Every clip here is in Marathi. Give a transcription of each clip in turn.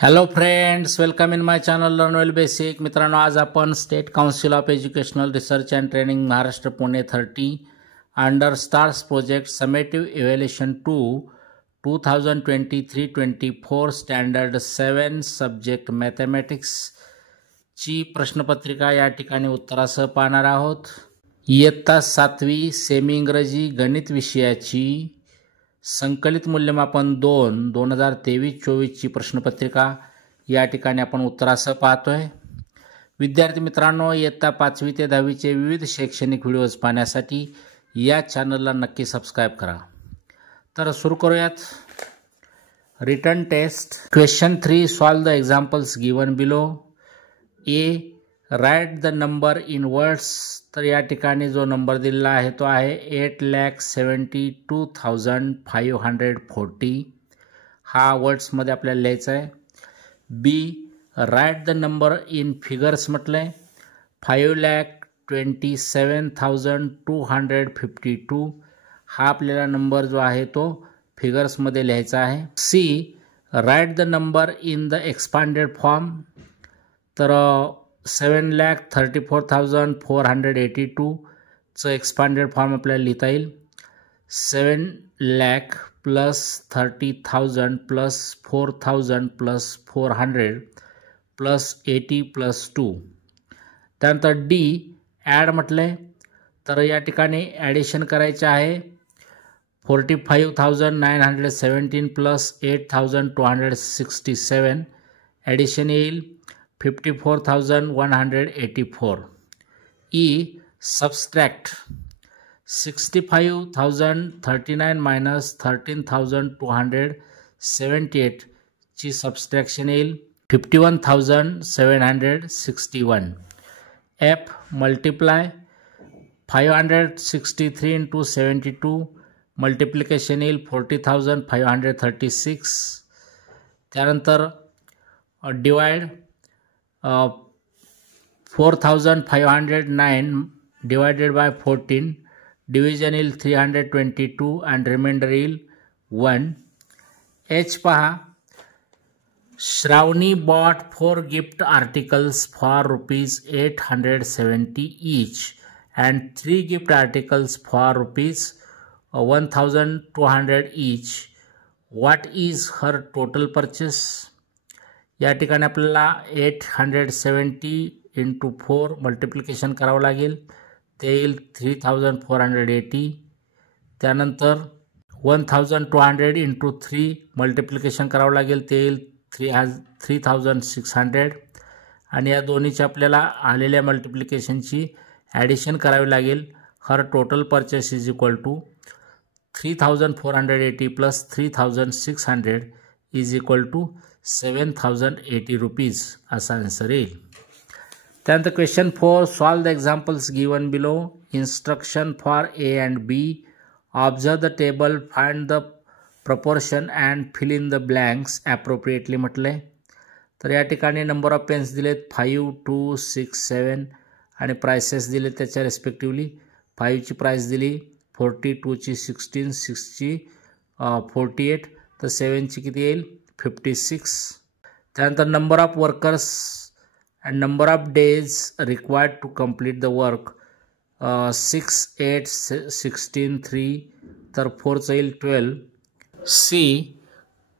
Hello friends, welcome in my channel learn well basic. मित्रांनो, आज आपण state council of educational research and training Maharashtra Pune 30 under stars project summative evaluation 2023-24 standard 7 subject मॅथमॅटिक्सची प्रश्नपत्रिका या ठिकाणी उत्तरासह पाहणार आहोत. इयत्ता 7वी सेमी इंग्रजी गणित विषयाची संकलित मूल्यमापन 2023-24 ची प्रश्नपत्रिका या ठिकाणी आपण उत्तरासह पाहतोय. विद्यार्थी मित्रांनो, इयत्ता 5वी ते 10वी चे विविध शैक्षणिक व्हिडिओज पाहण्यासाठी या चॅनलला नक्की सबस्क्राइब करा. तर सुरू करूयात. Written test. Question 3, solve the examples given below. A, write the number in words. तर या ठिकाणी जो नंबर दिलेला आहे तो आहे 8,72,540. हा वर्ड्समध्ये आपल्याला लिहायचा आहे. B, right the number in figures म्हटलंय. 5,27,252 हा आपल्याला नंबर जो आहे तो फिगर्समध्ये लिहायचा आहे. C, write the number in the expanded form. तर 7,34,482 चं एक्सपांडेड फॉर्म आपल्याला लिहिता येईल. 7 lakh plus 30,000 plus 4,000 plus 400 plus 80 plus 2. त्यानंतर डी, ॲड म्हटलंय. तर या ठिकाणी ॲडिशन करायचे आहे. 45,917 प्लस 8,267 ॲडिशन येईल 54,184. E, subtract. 65,039 मायनस 13,278 ची सबस्ट्रॅक्शन येईल 51,761. F, multiply. 563 इंटू 72 मल्टिप्लिकेशन येईल 40,536. त्यानंतर डिवाइड. 4,509 divided by 14 डिव्हिजन येईल 322 and रिमाइंडर येईल 1. एच पहा. Shravani bought 4 gift articles for ₹870 each and 3 gift articles for ₹1,200 each. What is her total purchase? या ठिकाणी आपल्याला 870 इंटू 4 मल्टिप्लिकेशन करावं लागेल. ते येईल 3,480. त्यानंतर 1,200 इंटू 3 मल्टिप्लिकेशन करावं लागेल. ते येईल 3,600. आणि या दोन्हीची आपल्याला आलेल्या मल्टिप्लिकेशनची ॲडिशन करावी लागेल. Her total purchase is equal to 3,480 plus 3,600 is equal to 7,080 rupees असा आन्सर येईल. त्यानंतर question 4, solve the examples given below. Instruction for A and B. Observe the table, find the proportion and fill in the blanks appropriately म्हटलंय. तर या ठिकाणी नंबर ऑफ पेन्स दिलेत 5, 2, 6, 7 आणि प्राइसेस दिलेत त्याच्या रेस्पेक्टिव्हली. 5ची प्राइस दिली 40, 2ची 16, 6ची 48, तर 7ची किती येईल 56. त्यानंतर number of workers and number of days required to complete the work. 6, 8, 16, 3, तर 4चं येईल 12. C,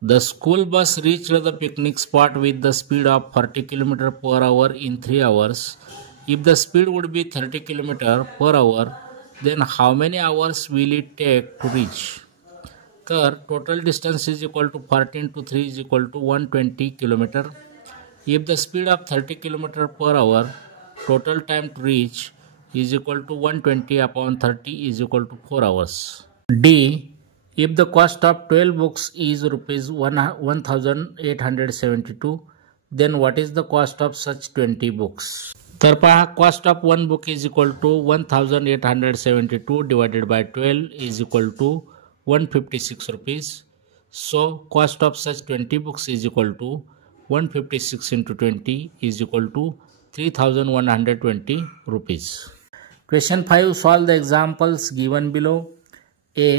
the school bus reached the picnic spot with the speed of 40 km/h in 3 hours. If the speed would be 30 km/h, then how many hours will it take to reach? तर total distance is equal to 40 into 3 is equal to 120 km. If the speed of 30 km/h, total time to reach is equal to 120/30 is equal to 4 hours. D, if the cost of 12 books is ₹1,872, then what is the cost of such 20 books. तर पहा, cost of 1 book is equal to 1,872 divided by 12 is equal to 156 rupees. So cost of such 20 books is equal to 156 into 20 is equal to 3,120 rupees. Question 5, solve the examples given below. A,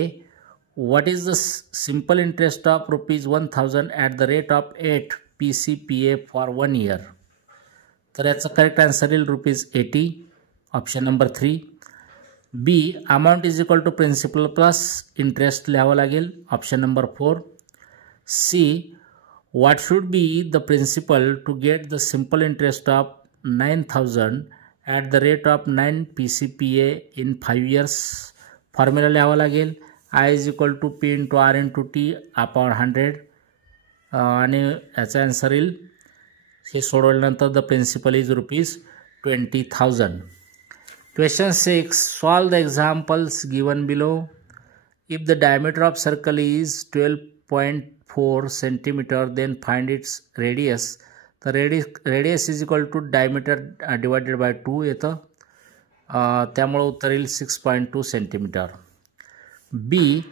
what is the simple interest of ₹1,000 at the rate of 8 PCPA for 1 year. तर याचा करेक्ट आन्सर येईल ₹80. Option number 3. B amount is equal to principal plus interest लिहावं लागेल. Option number 4. C what should be the principal to get the simple interest of 9,000 at the rate of 9 PCPA in 5 years. Formula लिहावं लागेल. I is equal to P into R into T upon 100. आणि याचा आन्सर येईल हे सोडवल्यानंतर the principal is ₹20,000. Question 6. Solve the examples given below. If the diameter of circle is 12.4 centimeter, then find its radius. The radius is equal to diameter divided by 2 येतं. त्यामुळे उत्तर येईल 6.2 centimeter. B.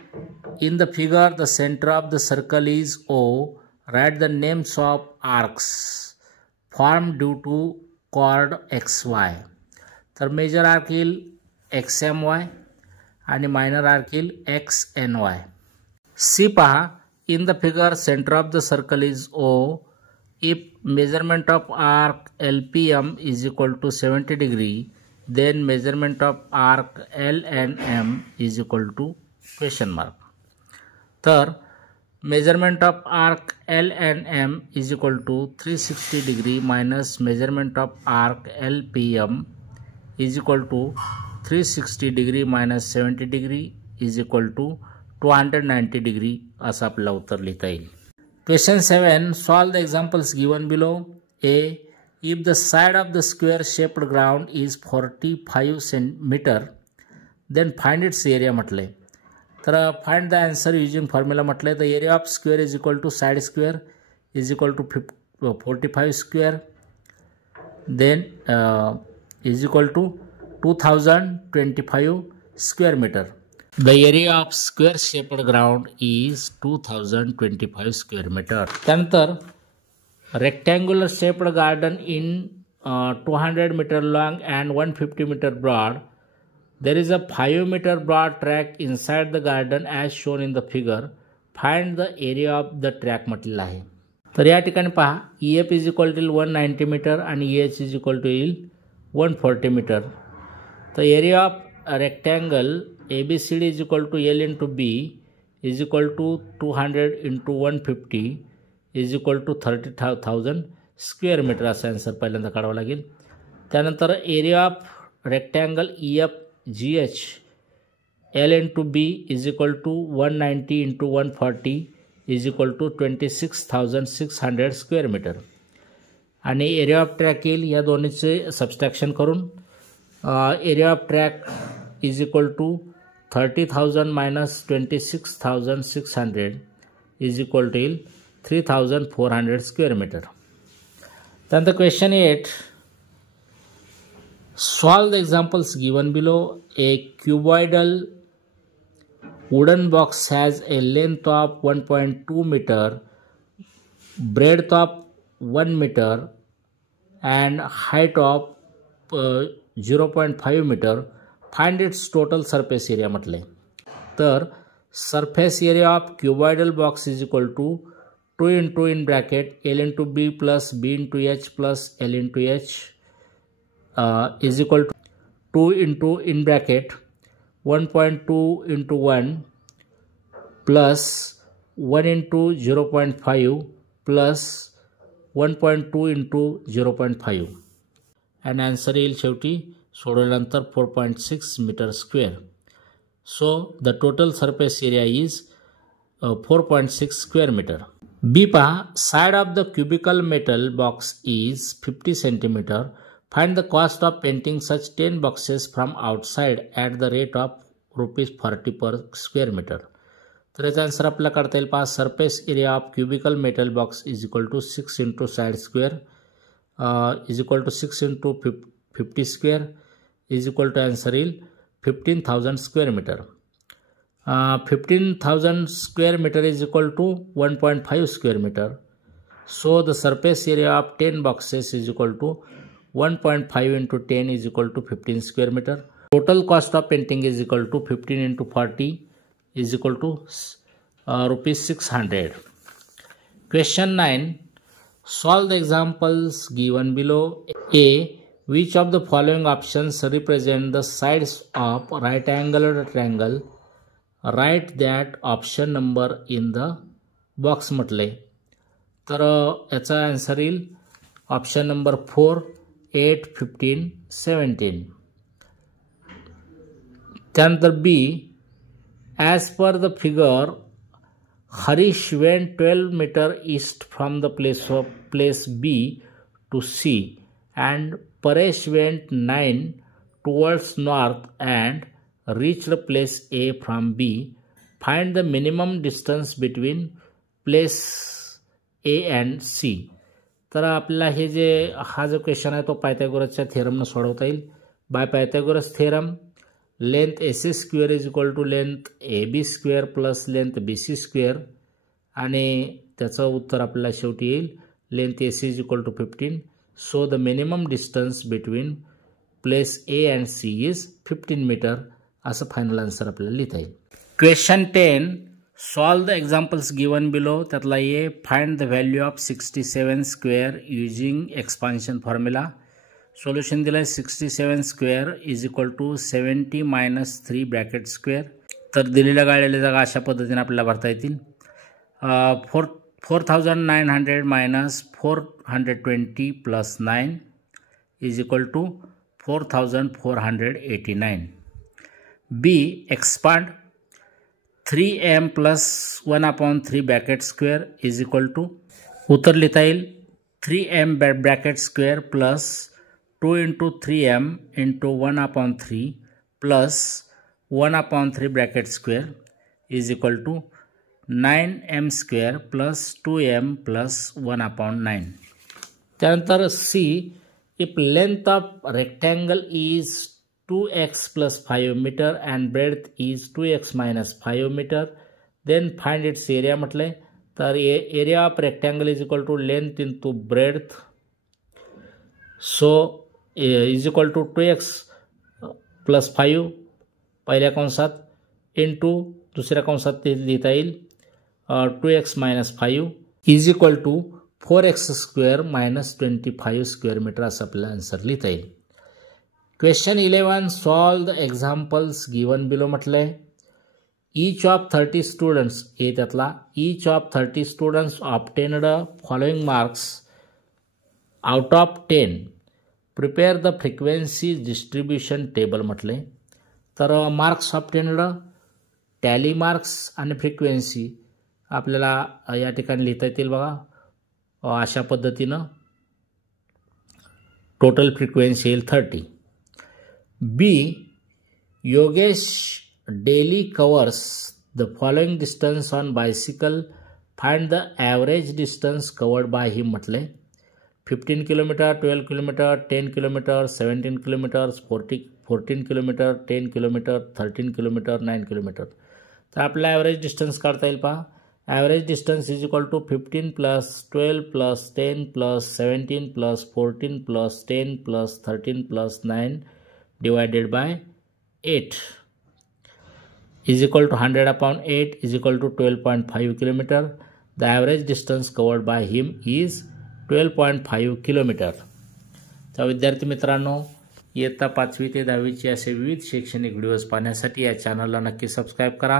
In the figure, the center of the circle is O. Write the names of arcs formed due to chord XY. तर मेजर आर्क येईल XMY आणि मायनर आर्क येईल XNY. सी पहा. In the figure centre of the circle is O. If measurement of arc LPM is equal to 70 degree, then measurement of arc LNM is equal to question mark. तर measurement of arc LNM is equal to 360 degree minus measurement of arc LPM is equal to 360 degree minus 70 degree is equal to 290 degree असं आपल्याला उत्तर लिहिता येईल. Question 7. Solve the examples given below. A. If the side of the square shaped ground is 45 centimeter, then find its area म्हटले. तर find the answer using formula म्हटले तर area of square is equal to side square is equal to 45 square then is equal to 2025 square metre. The area of square shaped ground is 2025 square metre. त्यानंतर rectangular shaped garden in 200 meter long and 150 meter broad. There is a 5 meter broad track inside the garden as shown in the figure. Find the area of the track म्हटलेलं आहे. तर या ठिकाणी पहा EF is equal to 190 metre आणि EH is equal to 140 metre. तर area of rectangle ABCD is equal to L into B is equal to 200 into 150 is equal to 30,000 square metre असा आन्सर पहिल्यांदा काढावा लागेल. त्यानंतर area of rectangle EFGH L into B is equal to 190 into 140 is equal to 26,600 square metre. आणि एरिया ऑफ ट्रॅक येईल या दोन्हीचे सबस्ट्रॅक्शन करून area of track is equal to 30,000 minus 26,600 is equal to येईल 3,400 square meter. Then the question 8. Solve the examples given below. A cuboidal wooden box has a length of 1.2 meter, breadth of 1 meter and height of 0.5 meter. Find its total surface area म्हटले. तर surface area of cuboidal box is equal to 2 into in bracket L into B plus B into H plus L into H is equal to 2 into in bracket 1.2 into 1 plus 1 into 0.5 plus 1.2 into 0.5 and answer येईल शेवटी सोडवल्यानंतर 4.6 meter square. So the total surface area is 4.6 square meter. B पहा. Side of the cubical metal box is 50 centimeter. Find the cost of painting such 10 boxes from outside at the rate of ₹40 per square meter. तर याचा आन्सर आपल्याला काढता येईल पहा. Surface area of cubical metal box is equal to 6 into side square is equal to 6 into 50 square is equal to answer येईल 15,000 square metre. 15,000 square meter is equal to 1.5 square meter. So the surface area of 10 boxes is equal to 1.5 into 10 is equal to 15 square meter. Total cost of painting is equal to 15 into 40 is equal to ₹600. Question 9. Solve the examples given below. A. Which of the following options represent the sides of right angular triangle? Write that option number in the box म्हटले. तर याचा आन्सर येईल ऑप्शन नंबर 4, 8, 15, 17. त्यानंतर बी. As per the figure, Harish went 12 meters east from the place B to C, and Paresh went 9 towards north and reached place A from B. Find the minimum distance between place A and C. तर आपल्याला हे जे हा जो क्वेश्चन आहे तो पायथागोरसच्या थेरमनं सोडवता येईल. By Pythagoras theorem, length AC square is equal to length AB square plus length BC square, आणि त्याचं उत्तर आपल्याला शेवटी येईल length AC is equal to 15. So the minimum distance between place A and C is 15 metre. असं फायनल आन्सर आपल्याला लिहिता येईल. Question 10. Solve the examples given below. त्यातला A. Find the value of 67 square using expansion formula. Solution दिलं आहे 67 square is equal to 70 - 3 bracket square. तर दिलेल्या गाळलेल्या जागा अशा पद्धतीने आपल्याला भरता येतील. 4900 - 420 + 9 is equal to 4489. B. Expand 3m + 1/3 bracket square is equal to, उत्तर लिहिता येईल 3m bracket square plus 2 × 3m × 1/3 plus 1/3 bracket square is equal to 9m square plus 2m plus 1/9. त्यानंतर C. If length of rectangle is 2x + 5 metre and breadth is 2x - 5 metre, then find its area म्हटलंय. तर area of rectangle is equal to length into breadth. So is equal to 2x + 5 पहिल्या कंसात इंटू दुसऱ्या कंसात ते लिहिता येईल 2x - 5 is equal to 4x² - 25 square metre असं आपल्याला आन्सर लिहिता येईल. Question 11. Solve the examples given below म्हटलंय. Each of 30 students, ए त्यातला, each of 30 students obtained following marks out of 10. Prepare the frequency distribution table म्हटले. तर मार्क्स ऑब्टेन्ड, टॅली मार्क्स आणि फ्रिक्वेन्सी आपल्याला या ठिकाणी लिहिता येतील बघा अशा पद्धतीनं. टोटल फ्रिक्वेन्सी येईल 30. बी. Yogesh daily covers the following distance on bicycle. Find the average distance covered by him म्हटले. 15 kilometre, 12 kilometre, 10 kilometre, 17 kilometre, 14 kilometre, 10 kilometre, 13 kilometre, 9 kilometre. तर आपल्याला ॲव्हरेज डिस्टन्स काढता येईल पहा. Average distance is equal to 15 + 12 + 10 + 17 + 14 + 10 + 13 + 9 divided by 8 is equal to 100/8 is equal to 12.5 kilometer. The average distance covered by him is 12.5 kilometer. तर विद्यार्थी मित्रांनो, इयत्ता 5वी ते 10वीचे असे विविध शैक्षणिक व्हिडिओज पाहण्यासाठी या चॅनलला नक्की सबस्क्राईब करा.